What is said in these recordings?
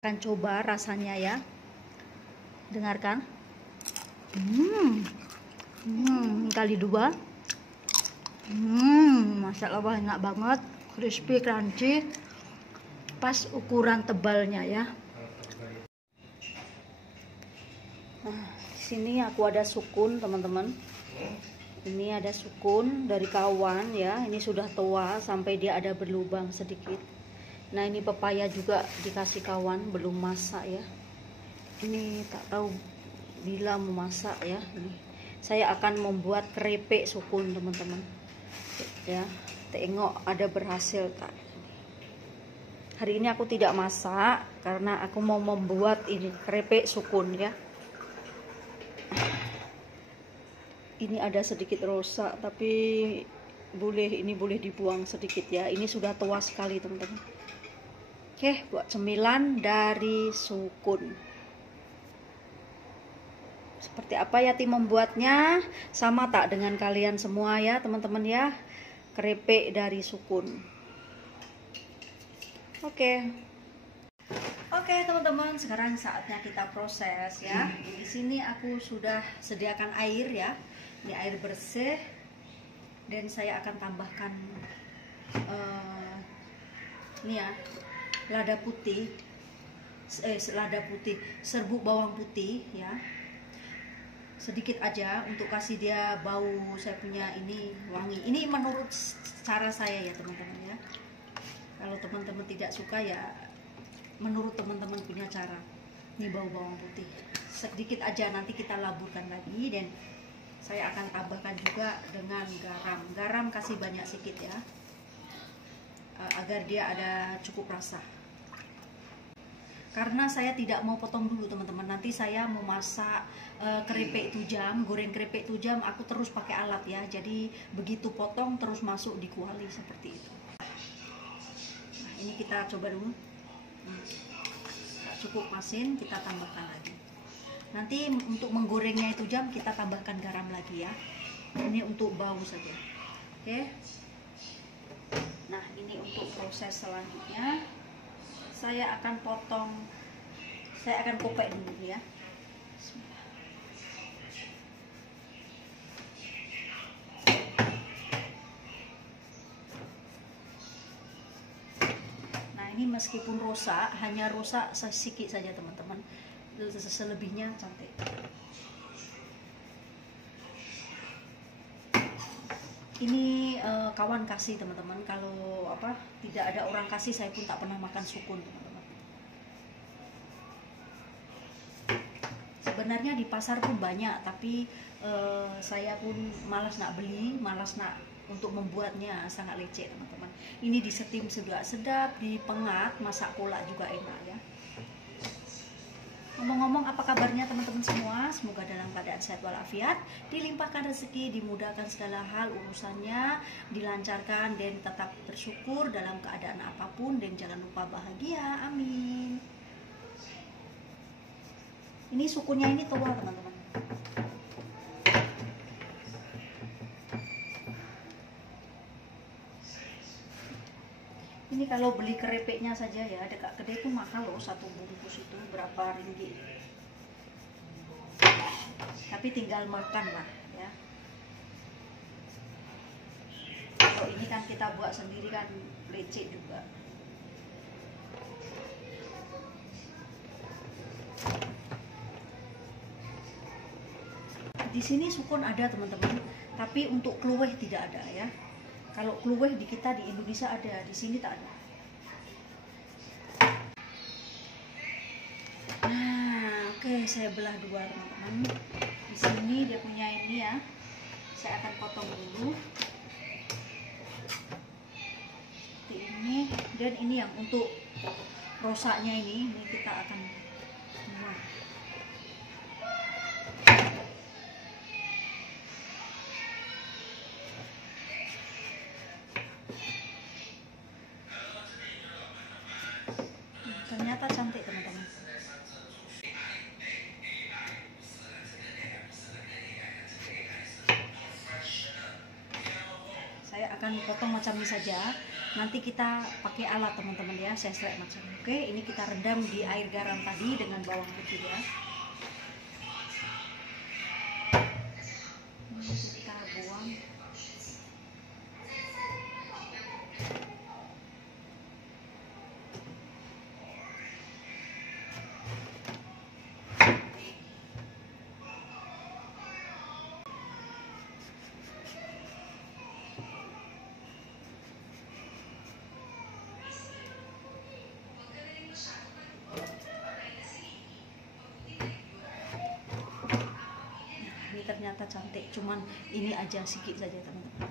Akan coba rasanya ya. Dengarkan. Kali dua. Masya Allah, enak banget, crispy, crunchy, pas ukuran tebalnya ya. Nah, sini aku ada sukun teman-teman. Ini ada sukun dari kawan ya. Ini sudah tua sampai dia ada berlubang sedikit. Nah, ini pepaya juga dikasih kawan, belum masak ya. Ini tak tahu bila mau masak ya. Ini saya akan membuat keripik sukun teman-teman ya. Tengok ada berhasil tak. Hari ini aku tidak masak karena aku mau membuat ini keripik sukun ya. Ini ada sedikit rusak tapi ini boleh dibuang sedikit ya. Ini sudah tua sekali teman-teman. Oke, buat cemilan dari sukun. Seperti apa ya tim membuatnya? Sama tak dengan kalian semua ya teman-teman ya. Keripik dari sukun. Oke teman-teman, sekarang saatnya kita proses ya. Di sini aku sudah sediakan air ya. Ini air bersih. Dan saya akan tambahkan ini ya, lada putih, serbuk bawang putih ya, sedikit aja untuk kasih dia bau. Saya punya ini wangi. Ini menurut cara saya ya teman-teman ya. Kalau teman-teman tidak suka ya menurut teman-teman punya cara. Ini bau bawang putih sedikit aja, nanti kita laburkan lagi. Dan saya akan tambahkan juga dengan garam kasih banyak sedikit ya, agar dia ada cukup rasa. Karena saya tidak mau potong dulu teman-teman, nanti saya mau masak keripik tujam, goreng keripik tujam, aku terus pakai alat ya. Jadi begitu potong terus masuk di kuali seperti itu. Nah, ini kita coba dulu. Cukup masin, kita tambahkan lagi. Nanti untuk menggorengnya itu jam kita tambahkan garam lagi ya. Ini untuk bau saja. Oke. Nah, ini untuk proses selanjutnya. Saya akan kopek dulu ya. Nah, ini meskipun rusak, hanya rusak sedikit saja teman-teman. Selebihnya cantik. Ini kawan kasih teman-teman. Kalau tidak ada orang kasih, saya pun tak pernah makan sukun teman-teman. Sebenarnya di pasar pun banyak, tapi saya pun malas nak beli, malas nak untuk membuatnya, sangat leceh teman-teman. Ini disetim sudah sedap, dipengat, masak kolak juga enak ya. Ngomong-ngomong, apa kabarnya teman-teman semua? Semoga dalam keadaan sehat walafiat, dilimpahkan rezeki, dimudahkan segala hal urusannya, dilancarkan dan tetap bersyukur dalam keadaan apapun, dan jangan lupa bahagia. Amin. Ini sukunya ini tua teman-teman. Ini kalau beli keripiknya saja ya, dekat kedai itu mahal loh, satu bungkus itu berapa ringgit. Tapi tinggal makan lah ya. Kalau ini kan kita buat sendiri kan leceh juga. Di sini sukun ada teman-teman, tapi untuk kluweh tidak ada ya. Kalau kluweh di kita di Indonesia ada, di sini tak ada. Nah, oke, saya belah dua teman-teman. Di sini dia punya ini ya. Saya akan potong dulu. Seperti ini. Dan ini yang untuk rosaknya ini kita akan buang. Ternyata cantik teman-teman. Saya akan potong macam ini saja. nanti kita pakai alat teman-teman ya, sesrek macam. Oke, ini kita rendam di air garam tadi dengan bawang putih ya. Ini kita buang. Ternyata cantik, cuman ini aja sedikit saja teman-teman.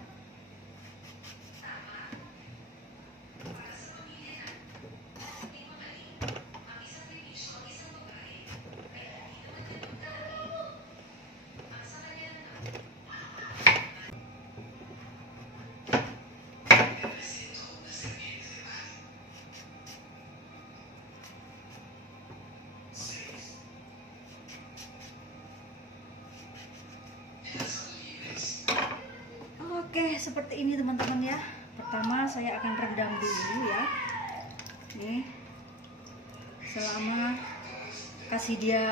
Oke, seperti ini teman-teman ya. Pertama saya akan rendam dulu ya. Nih, selama kasih dia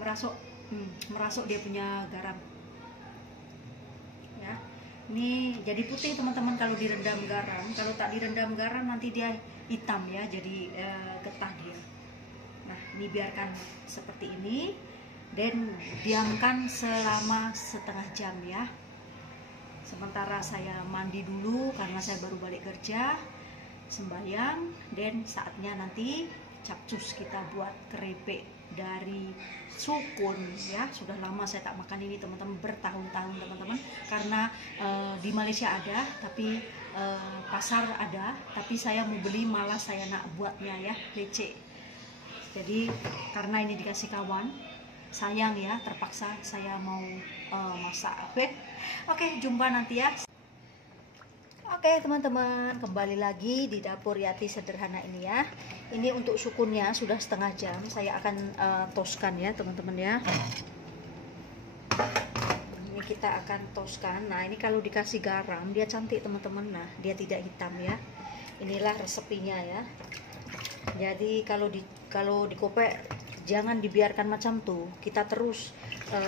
merasuk dia punya garam. Ya, ini jadi putih teman-teman kalau direndam garam. Kalau tak direndam garam nanti dia hitam ya, jadi getah dia. Nah, ini biarkan seperti ini. Dan diamkan selama setengah jam ya. Sementara saya mandi dulu karena saya baru balik kerja, sembahyang, dan saatnya nanti capcus kita buat keripik dari sukun ya. Sudah lama saya tak makan ini teman-teman, bertahun-tahun teman-teman, karena di Malaysia ada, tapi pasar ada, tapi saya mau beli malah saya nak buatnya ya, lecek. Jadi karena ini dikasih kawan, sayang ya, terpaksa saya mau masak. Oke, jumpa nanti ya. Oke teman-teman, kembali lagi di dapur Yati sederhana ini ya. Ini untuk sukunnya sudah setengah jam, saya akan toskan ya teman-teman ya. Ini kita akan toskan. Nah, ini kalau dikasih garam dia cantik teman-teman. Nah, dia tidak hitam ya. Inilah resepinya ya. Jadi kalau dikopek jangan dibiarkan macam tuh, kita terus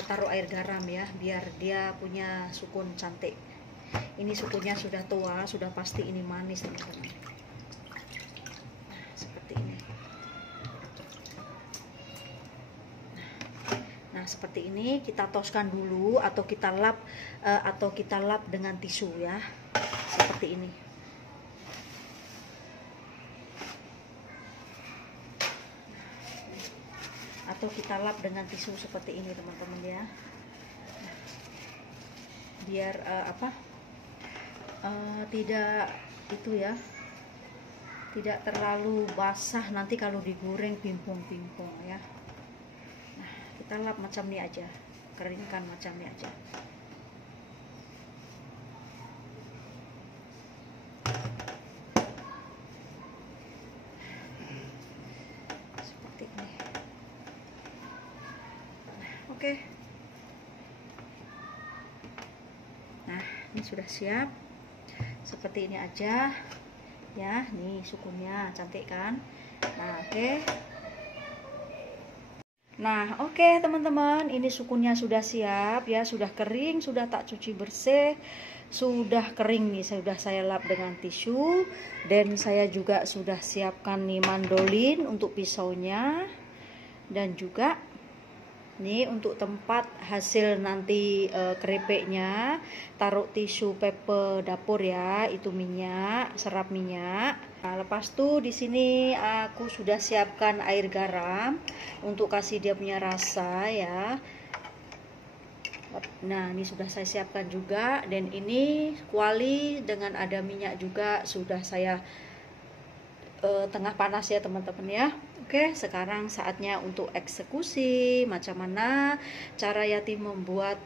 taruh air garam ya, biar dia punya sukun cantik. Ini sukunya sudah tua, sudah pasti ini manis teman-teman. Seperti ini. Nah, seperti ini kita toskan dulu atau kita lap dengan tisu ya. Seperti ini. Atau kita lap dengan tisu seperti ini teman-teman ya. Biar tidak itu ya, tidak terlalu basah nanti kalau digoreng pimpung-pimpung ya. Nah, kita lap macam ini aja, keringkan macam ini aja. Seperti ini. Oke. Nah, ini sudah siap. Seperti ini aja. Ya, nih sukunnya cantik kan? Nah, oke. Nah, oke teman-teman, ini sukunnya sudah siap ya, sudah kering, sudah tak cuci bersih. Sudah kering nih, sudah saya lap dengan tisu. Dan saya juga sudah siapkan nih mandolin untuk pisaunya. Dan juga nih untuk tempat hasil nanti keripiknya, taruh tisu paper dapur ya, itu minyak, serap minyak. Nah, lepas tuh di sini aku sudah siapkan air garam untuk kasih dia punya rasa ya. Nah, ini sudah saya siapkan juga, dan ini kuali dengan ada minyak juga sudah saya tengah panas ya teman-teman ya. Oke, sekarang saatnya untuk eksekusi. Macam mana cara Yati membuat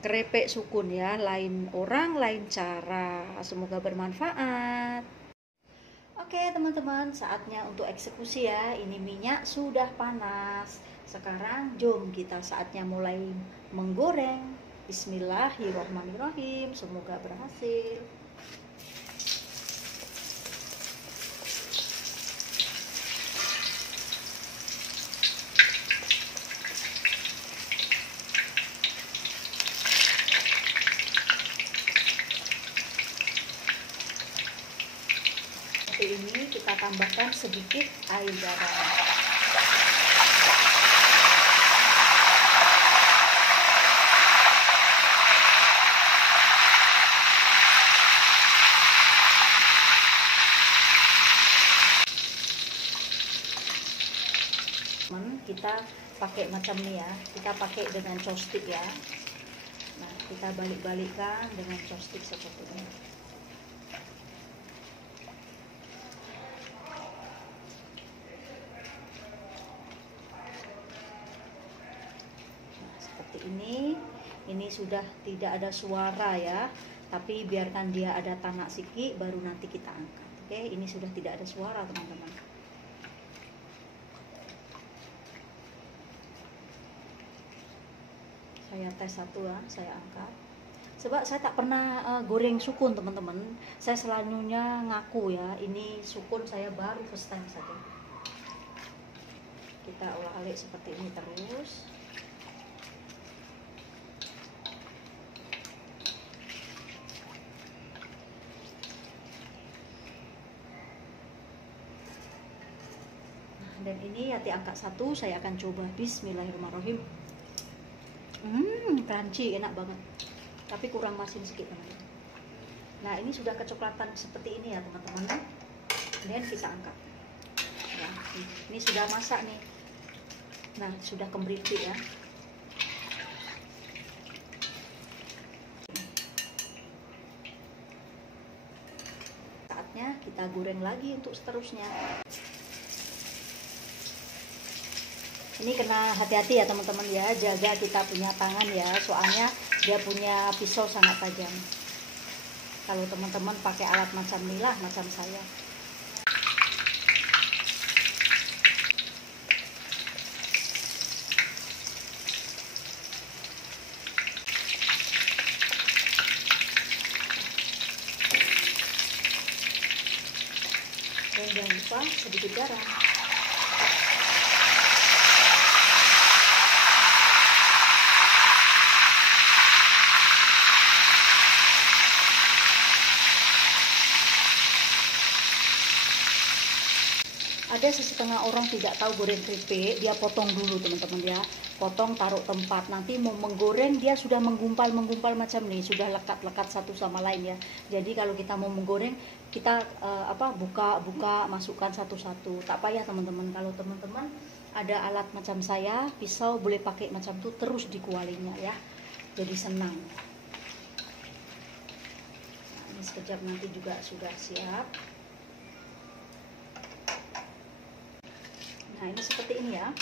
keripik sukun ya. Lain orang, lain cara. Semoga bermanfaat. Oke teman-teman, saatnya untuk eksekusi ya. Ini minyak sudah panas. Sekarang jom kita saatnya mulai menggoreng. Bismillahirrahmanirrahim, semoga berhasil. Seperti ini, kita tambahkan sedikit air garam. Kita pakai macam ini ya, kita pakai dengan chopstick ya. Nah, kita balik-balikkan dengan chopstick seperti ini. Nah, seperti ini sudah tidak ada suara ya, tapi biarkan dia ada tanak sikit baru nanti kita angkat. Oke, ini sudah tidak ada suara teman-teman. Saya tes satu ya, saya angkat. Sebab saya tak pernah goreng sukun teman-teman. Saya selalunya ngaku ya, ini sukun saya baru first time saja. Kita olah-alik seperti ini terus. Nah, dan ini hati angkat satu, saya akan coba. Bismillahirrahmanirrahim. Crunchy, enak banget. Tapi kurang masin sedikit teman-teman. Nah, ini sudah kecoklatan seperti ini ya teman-teman. Dan kita angkat. Ya, ini sudah masak nih. Nah, sudah kembali ya. Saatnya kita goreng lagi untuk seterusnya. Ini kena hati-hati ya teman-teman ya, jaga kita punya tangan ya, soalnya dia punya pisau sangat tajam. Kalau teman-teman pakai alat macam ini lah, macam saya. Dan jangan lupa sedikit garam. Ada setengah orang tidak tahu goreng keripik, dia potong dulu teman-teman ya, potong taruh tempat, nanti mau menggoreng dia sudah menggumpal macam ini, sudah lekat-lekat satu sama lain ya. Jadi kalau kita mau menggoreng kita buka masukkan satu-satu, tak payah teman-teman. Kalau teman-teman ada alat macam saya, pisau boleh pakai macam itu terus dikualinya ya, jadi senang. Nah, ini sekejap nanti juga sudah siap. Nah, ini seperti ini ya,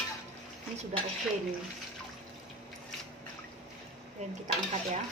ini sudah oke nih, dan kita angkat ya.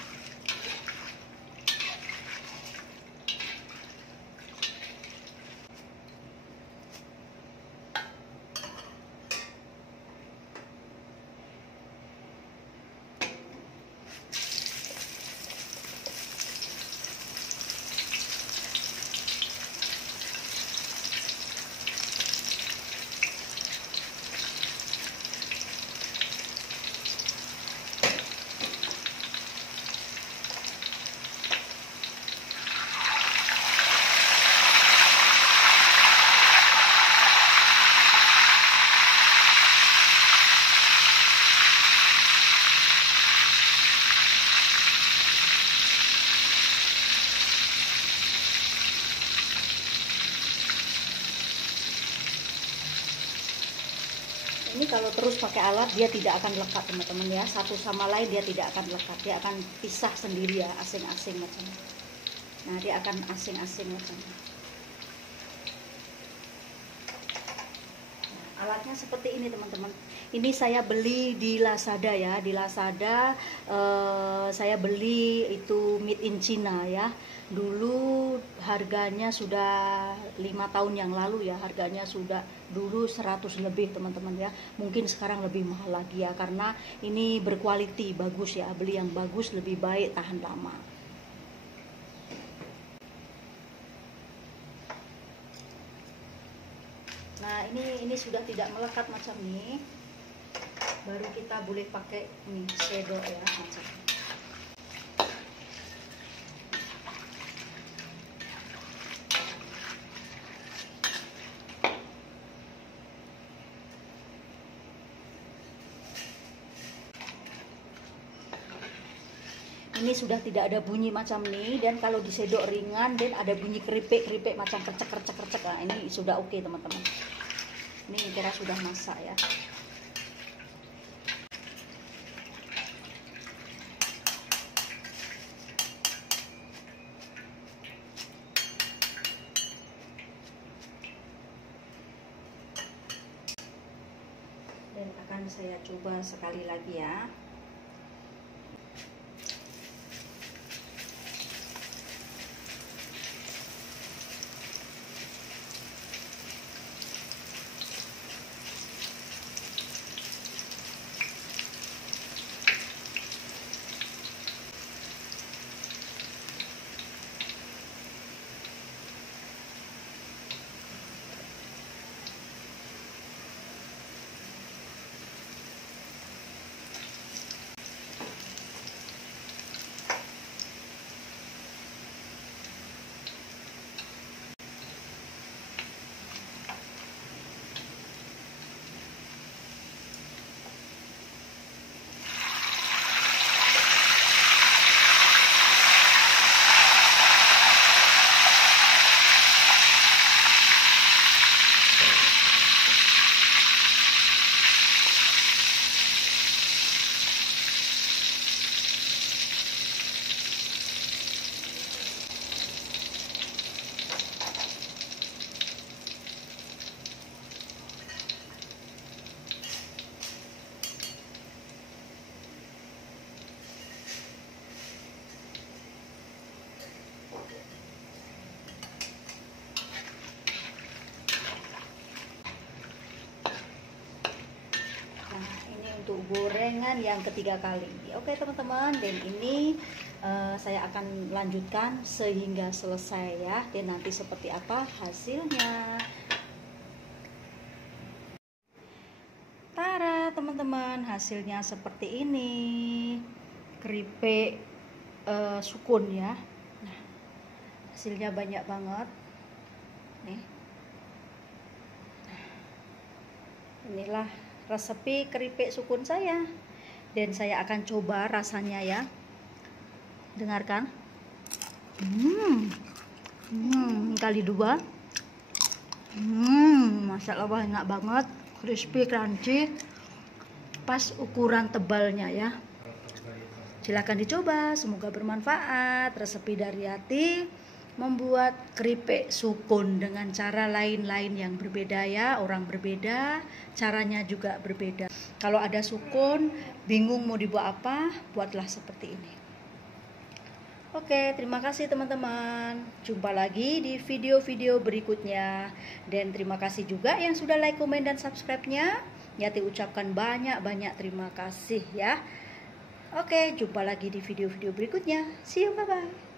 Ini kalau terus pakai alat dia tidak akan lekat teman-teman ya, satu sama lain dia tidak akan lekat, dia akan pisah sendiri ya, asing-asing macam. Nah, dia akan asing-asing macam. Nah, alatnya seperti ini teman-teman. Ini saya beli di Lazada ya, di Lazada saya beli itu made in China ya. Dulu harganya sudah 5 tahun yang lalu ya, harganya sudah dulu 100 lebih teman-teman ya. Mungkin sekarang lebih mahal lagi ya, karena ini berkualiti bagus ya, beli yang bagus lebih baik, tahan lama. Nah ini sudah tidak melekat macam ini, baru kita boleh pakai ini shadow ya macam ini. Ini sudah tidak ada bunyi macam ini, dan kalau disedok ringan dan ada bunyi keripik-keripik macam kercek-kercek. Nah, ini sudah oke teman-teman. Ini kira sudah masak ya. Dan akan saya coba sekali lagi ya. Untuk gorengan yang ketiga kali. Oke teman-teman, dan ini saya akan lanjutkan sehingga selesai ya, dan nanti seperti apa hasilnya. Tara teman-teman, hasilnya seperti ini, keripik sukun ya. Nah, hasilnya banyak banget nih. Inilah resepi keripik sukun saya, dan saya akan coba rasanya ya. Dengarkan. Kali dua. Masya Allah, enak banget, crispy, crunchy, pas ukuran tebalnya ya. Silahkan dicoba, semoga bermanfaat. Resepi dari Yati membuat keripik sukun dengan cara lain-lain yang berbeda ya, orang berbeda, caranya juga berbeda. Kalau ada sukun, bingung mau dibuat apa, buatlah seperti ini. Oke, terima kasih teman-teman. Jumpa lagi di video-video berikutnya. Dan terima kasih juga yang sudah like, komen, dan subscribe-nya. Yati ucapkan banyak-banyak terima kasih ya. Oke, jumpa lagi di video-video berikutnya. See you, bye-bye.